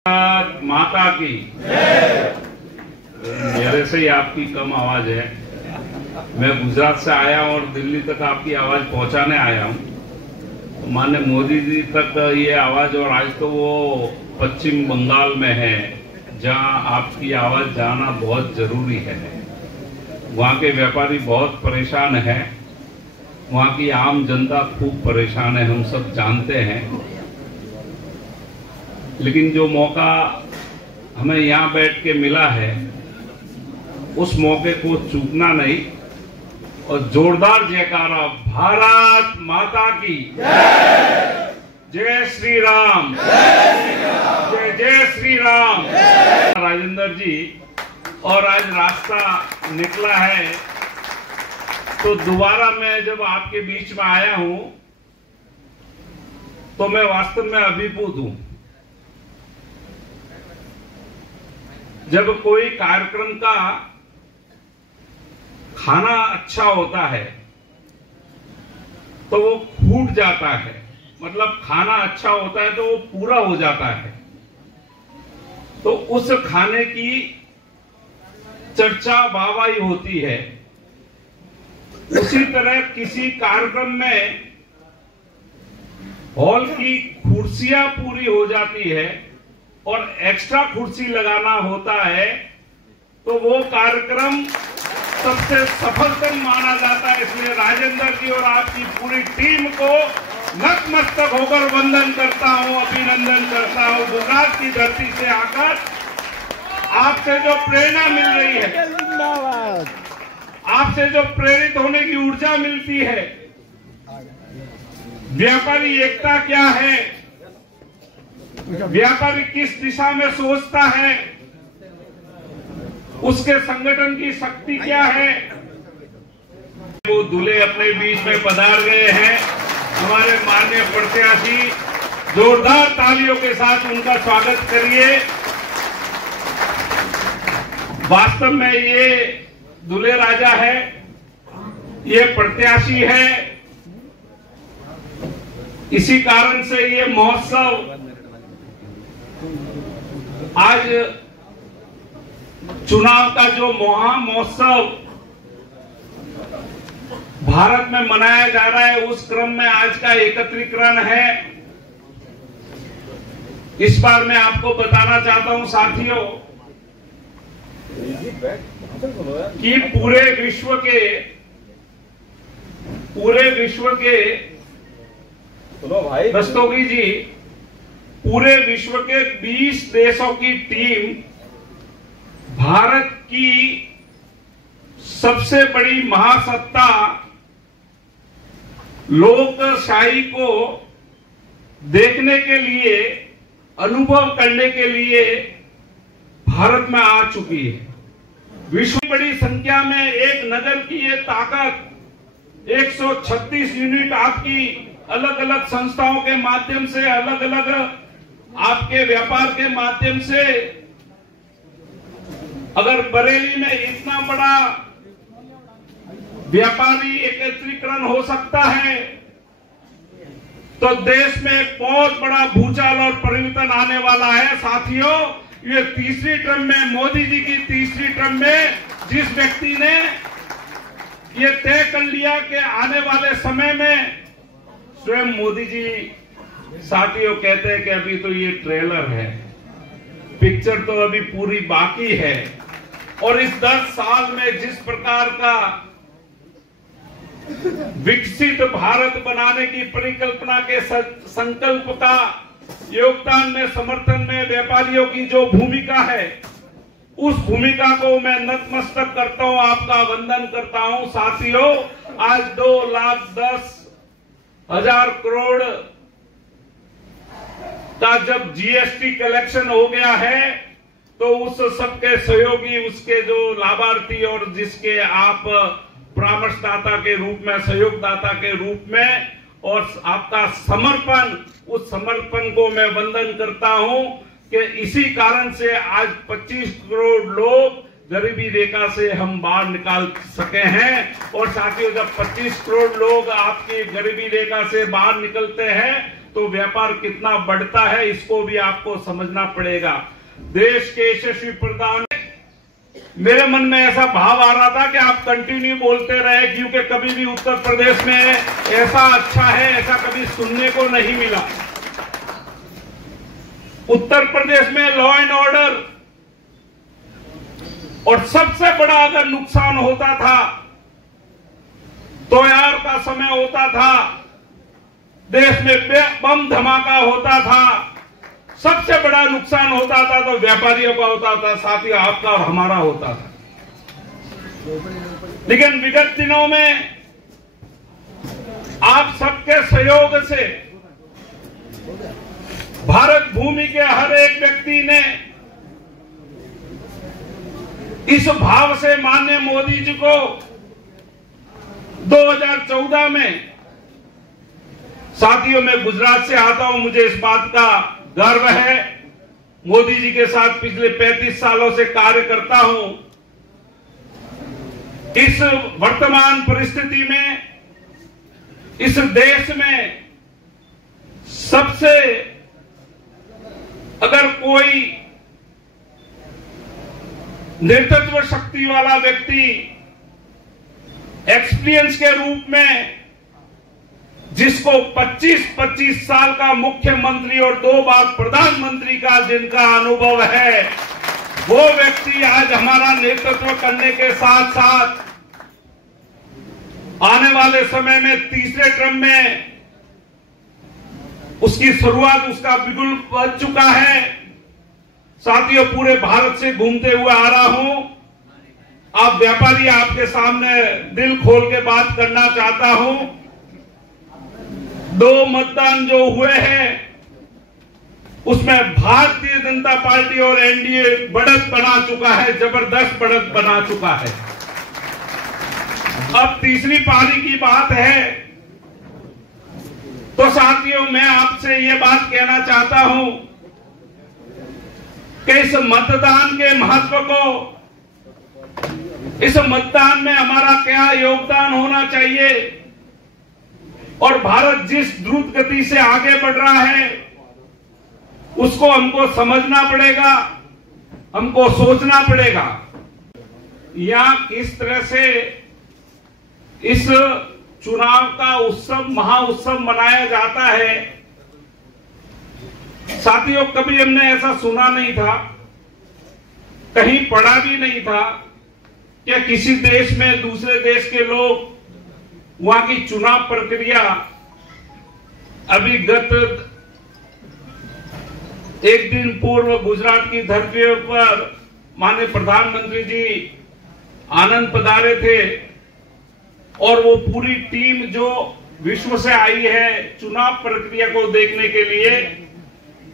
माता की मेरे से ही आपकी कम आवाज है। मैं गुजरात से आया हूं और दिल्ली तक आपकी आवाज पहुंचाने आया हूं। तो माननीय मोदी जी तक ये आवाज, और आज तो वो पश्चिम बंगाल में है जहां आपकी आवाज जाना बहुत जरूरी है। वहां के व्यापारी बहुत परेशान है, वहां की आम जनता खूब परेशान है, हम सब जानते हैं। लेकिन जो मौका हमें यहाँ बैठ के मिला है, उस मौके को चूकना नहीं और जोरदार जयकारा भारत माता की जय, जय श्री राम, जय जय श्री राम। राजेंद्र जी, और आज रास्ता निकला है तो दोबारा मैं जब आपके बीच में आया हूं तो मैं वास्तव में अभिभूत हूं। जब कोई कार्यक्रम का खाना अच्छा होता है तो वो फूट जाता है, मतलब खाना अच्छा होता है तो वो पूरा हो जाता है, तो उस खाने की चर्चा वाहवाही होती है। उसी तरह किसी कार्यक्रम में हॉल की कुर्सियां पूरी हो जाती है और एक्स्ट्रा कुर्सी लगाना होता है तो वो कार्यक्रम सबसे सफलतम माना जाता है। इसलिए राजेंद्र जी और आपकी पूरी टीम को नतमस्तक होकर वंदन करता हूं, अभिनंदन करता हूं। गुजरात की धरती से आकर आपसे जो प्रेरणा मिल रही है, आपसे जो प्रेरित होने की ऊर्जा मिलती है, व्यापारी एकता क्या है, व्यापारी किस दिशा में सोचता है, उसके संगठन की शक्ति क्या है, वो दूल्हे अपने बीच में पधार गए हैं। हमारे माननीय प्रत्याशी, जोरदार तालियों के साथ उनका स्वागत करिए। वास्तव में ये दूल्हे राजा है, ये प्रत्याशी है। इसी कारण से ये महोत्सव आज चुनाव का जो महा महोत्सव भारत में मनाया जा रहा है, उस क्रम में आज का एकत्रीकरण है। इस बार मैं आपको बताना चाहता हूं साथियों कि पूरे विश्व के रस्तोगी जी, पूरे विश्व के 20 देशों की टीम भारत की सबसे बड़ी महासत्ता लोकशाही को देखने के लिए, अनुभव करने के लिए भारत में आ चुकी है। विश्व की बड़ी संख्या में एक नगर की ये ताकत, 136 यूनिट आपकी अलग अलग संस्थाओं के माध्यम से, अलग अलग आपके व्यापार के माध्यम से, अगर बरेली में इतना बड़ा व्यापारी एकत्रीकरण हो सकता है तो देश में एक बहुत बड़ा भूचाल और परिवर्तन आने वाला है। साथियों, ये तीसरी टर्म में, मोदी जी की तीसरी टर्म में जिस व्यक्ति ने ये तय कर लिया कि आने वाले समय में स्वयं मोदी जी, साथियों कहते हैं कि अभी तो ये ट्रेलर है, पिक्चर तो अभी पूरी बाकी है। और इस 10 साल में जिस प्रकार का विकसित भारत बनाने की परिकल्पना के संकल्प का योगदान में, समर्थन में व्यापारियों की जो भूमिका है, उस भूमिका को मैं नतमस्तक करता हूं, आपका वंदन करता हूं। साथियों, आज 2,10,000 करोड़ का जब जीएसटी कलेक्शन हो गया है तो उस सबके सहयोगी, उसके जो लाभार्थी और जिसके आप परामर्शदाता के रूप में, सहयोगदाता के रूप में, और आपका समर्पण, उस समर्पण को मैं वंदन करता हूं कि इसी कारण से आज 25 करोड़ लोग गरीबी रेखा से हम बाहर निकाल सके हैं। और साथियों, जब 25 करोड़ लोग आपकी गरीबी रेखा से बाहर निकलते हैं तो व्यापार कितना बढ़ता है इसको भी आपको समझना पड़ेगा। देश के यशस्वी प्रधान, मेरे मन में ऐसा भाव आ रहा था कि आप कंटिन्यू बोलते रहे, क्योंकि कभी भी उत्तर प्रदेश में ऐसा अच्छा है ऐसा कभी सुनने को नहीं मिला। उत्तर प्रदेश में लॉ एंड ऑर्डर, और सबसे बड़ा अगर नुकसान होता था त्योहार का समय होता था, देश में बम धमाका होता था, सबसे बड़ा नुकसान होता था तो व्यापारियों का होता था, साथ ही आपका और हमारा होता था। लेकिन विगत दिनों में आप सबके सहयोग से भारत भूमि के हर एक व्यक्ति ने इस भाव से माननीय मोदी जी को 2014 में, साथियों मैं गुजरात से आता हूं, मुझे इस बात का गर्व है, मोदी जी के साथ पिछले 35 सालों से कार्य करता हूं। इस वर्तमान परिस्थिति में इस देश में सबसे अगर कोई नेतृत्व शक्ति वाला व्यक्ति एक्सपीरियंस के रूप में, जिसको 25-25 साल का मुख्यमंत्री और 2 बार प्रधानमंत्री का जिनका अनुभव है, वो व्यक्ति आज हमारा नेतृत्व करने के साथ साथ आने वाले समय में तीसरे टर्म में उसकी शुरुआत उसका बिल्कुल बन चुका है। साथियों पूरे भारत से घूमते हुए आ रहा हूं, आप व्यापारी, आपके सामने दिल खोल के बात करना चाहता हूं। 2 मतदान जो हुए हैं उसमें भारतीय जनता पार्टी और एनडीए बढ़त बना चुका है, जबरदस्त बढ़त बना चुका है। अब तीसरी पारी की बात है, तो साथियों मैं आपसे ये बात कहना चाहता हूं कि इस मतदान के महत्व को, इस मतदान में हमारा क्या योगदान होना चाहिए, और भारत जिस द्रुत गति से आगे बढ़ रहा है उसको हमको समझना पड़ेगा, हमको सोचना पड़ेगा। यहां किस तरह से इस चुनाव का उत्सव, महाउत्सव मनाया जाता है, साथियों कभी हमने ऐसा सुना नहीं था, कहीं पढ़ा भी नहीं था कि किसी देश में दूसरे देश के लोग वहां की चुनाव प्रक्रिया, अभी गत 1 दिन पूर्व गुजरात की धरती पर माननीय प्रधानमंत्री जी आनंद पधारे थे, और वो पूरी टीम जो विश्व से आई है चुनाव प्रक्रिया को देखने के लिए,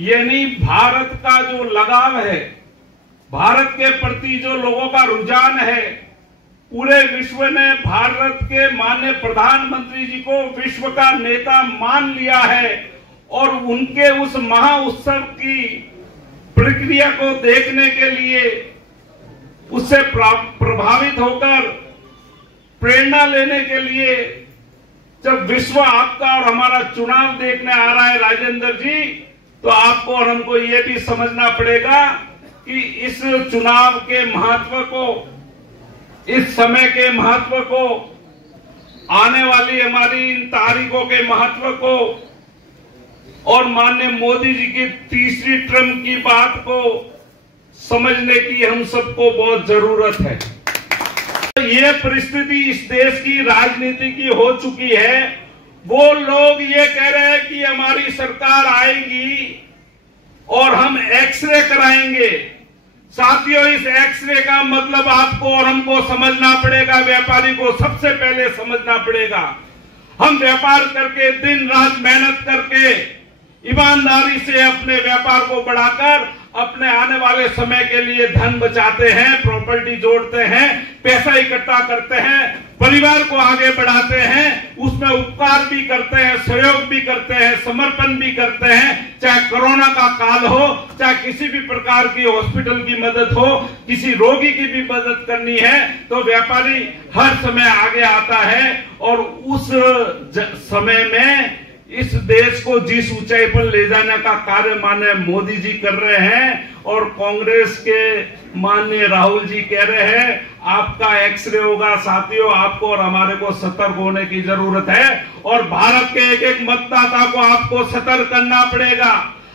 यानी भारत का जो लगाव है, भारत के प्रति जो लोगों का रुझान है, पूरे विश्व ने भारत के माननीय प्रधानमंत्री जी को विश्व का नेता मान लिया है, और उनके उस महाउत्सव की प्रक्रिया को देखने के लिए, उससे प्रभावित होकर प्रेरणा लेने के लिए जब विश्व आपका और हमारा चुनाव देखने आ रहा है राजेंद्र जी, तो आपको और हमको ये भी समझना पड़ेगा कि इस चुनाव के महत्व को, इस समय के महत्व को, आने वाली हमारी इन तारीखों के महत्व को, और माननीय मोदी जी की तीसरी टर्म की बात को समझने की हम सबको बहुत जरूरत है। ये परिस्थिति इस देश की राजनीति की हो चुकी है। वो लोग ये कह रहे हैं कि हमारी सरकार आएगी और हम एक्सरे कराएंगे। साथियों इस एक्सरे का मतलब आपको और हमको समझना पड़ेगा, व्यापारी को सबसे पहले समझना पड़ेगा। हम व्यापार करके दिन रात मेहनत करके ईमानदारी से अपने व्यापार को बढ़ाकर अपने आने वाले समय के लिए धन बचाते हैं, प्रॉपर्टी जोड़ते हैं, पैसा इकट्ठा करते हैं, परिवार को आगे बढ़ाते हैं, उसमें उपकार भी करते हैं, सहयोग भी करते हैं, समर्पण भी करते हैं। चाहे कोरोना का काल हो, चाहे किसी भी प्रकार की हॉस्पिटल की मदद हो, किसी रोगी की भी मदद करनी है, तो व्यापारी हर समय आगे आता है। और उस समय में इस देश को जिस ऊंचाई पर ले जाने का कार्य माननीय मोदी जी कर रहे हैं और कांग्रेस के माननीय राहुल जी कह रहे हैं, आपका एक्सरे होगा। साथियों, आपको और हमारे को सतर्क होने की जरूरत है और भारत के एक एक मतदाता को आपको सतर्क करना पड़ेगा,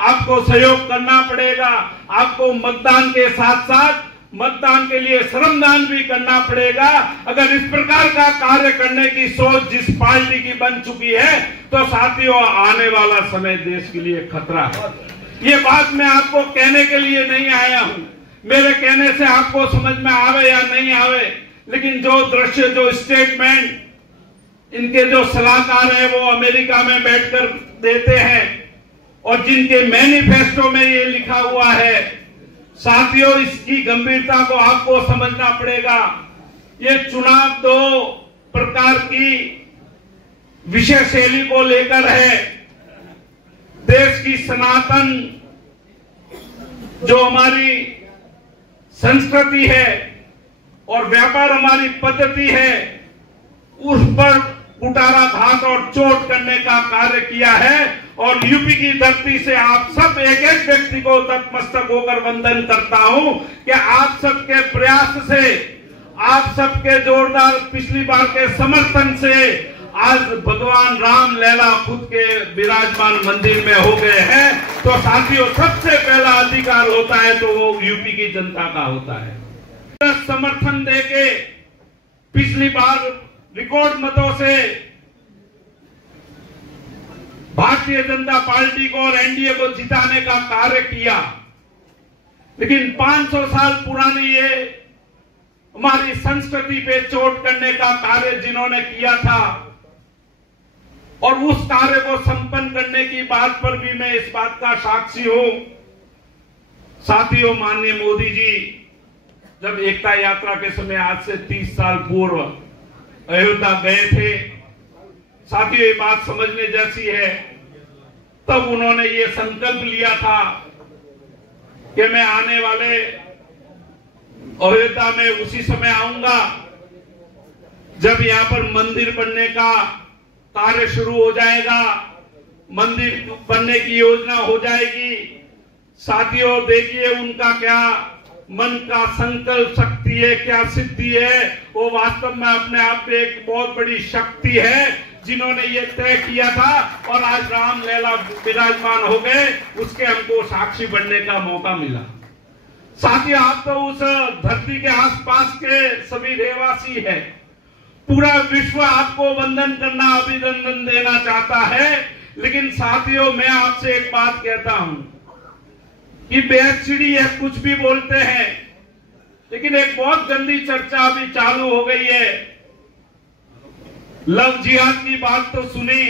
आपको सहयोग करना पड़ेगा, आपको मतदान के साथ साथ मतदान के लिए श्रमदान भी करना पड़ेगा। अगर इस प्रकार का कार्य करने की सोच जिस पार्टी की बन चुकी है तो साथियों, आने वाला समय देश के लिए खतरा है। ये बात मैं आपको कहने के लिए नहीं आया हूं, मेरे कहने से आपको समझ में आवे या नहीं आवे, लेकिन जो दृश्य, जो स्टेटमेंट इनके जो सलाहकार है वो अमेरिका में बैठकर देते हैं और जिनके मैनिफेस्टो में ये लिखा हुआ है, साथियों, इसकी गंभीरता को आपको समझना पड़ेगा। ये चुनाव दो प्रकार की विषय शैली को लेकर है। देश की सनातन जो हमारी संस्कृति है और व्यापार हमारी पद्धति है, उस पर कुठाराघात और चोट करने का कार्य किया है। और यूपी की धरती से आप सब एक एक व्यक्ति को नतमस्तक होकर वंदन करता हूं कि आप सबके प्रयास से, आप सबके जोरदार पिछली बार के समर्थन से आज भगवान राम लैला खुद के विराजमान मंदिर में हो गए हैं। तो साथियों, सबसे पहला अधिकार होता है तो वो यूपी की जनता का होता है। समर्थन देके पिछली बार रिकॉर्ड मतों से भारतीय जनता पार्टी को और एनडीए को जिताने का कार्य किया, लेकिन 500 साल पुरानी ये हमारी संस्कृति पे चोट करने का कार्य जिन्होंने किया था और उस कार्य को संपन्न करने की बात पर भी मैं इस बात का साक्षी हूं। साथियों, माननीय मोदी जी जब एकता यात्रा के समय आज से 30 साल पूर्व अयोध्या गए थे, साथियों, ये बात समझने जैसी है। तब उन्होंने ये संकल्प लिया था कि मैं आने वाले अयोध्या में उसी समय आऊंगा जब यहां पर मंदिर बनने का कार्य शुरू हो जाएगा, मंदिर बनने की योजना हो जाएगी। साथियों, देखिए उनका क्या मन का संकल्प शक्ति है, क्या सिद्धि है, वो वास्तव में अपने आप में एक बहुत बड़ी शक्ति है जिन्होंने ये तय किया था और आज राम लैला विराजमान हो गए, उसके हमको साक्षी बनने का मौका मिला। साथियों, आप तो उस धरती के आसपास के सभी रहवासी हैं, पूरा विश्व आपको वंदन करना, अभिनंदन देना चाहता है। लेकिन साथियों, मैं आपसे एक बात कहता हूं कि बेहदसीढ़ी है, कुछ भी बोलते हैं, लेकिन एक बहुत गंदी चर्चा अभी चालू हो गई है। लव जिहाद की बात तो सुनी,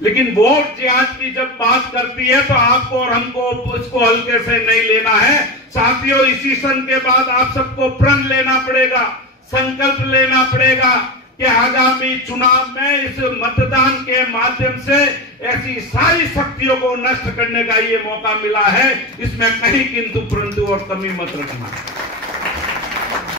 लेकिन वोट जिहाद की जब बात करती है तो आपको और हमको उसको हल्के से नहीं लेना है। साथियों, इसी सन के बाद आप सबको प्रण लेना पड़ेगा, संकल्प लेना पड़ेगा कि आगामी चुनाव में इस मतदान के माध्यम से ऐसी सारी शक्तियों को नष्ट करने का ये मौका मिला है। इसमें कहीं किंतु परंतु और कमी मत रखना।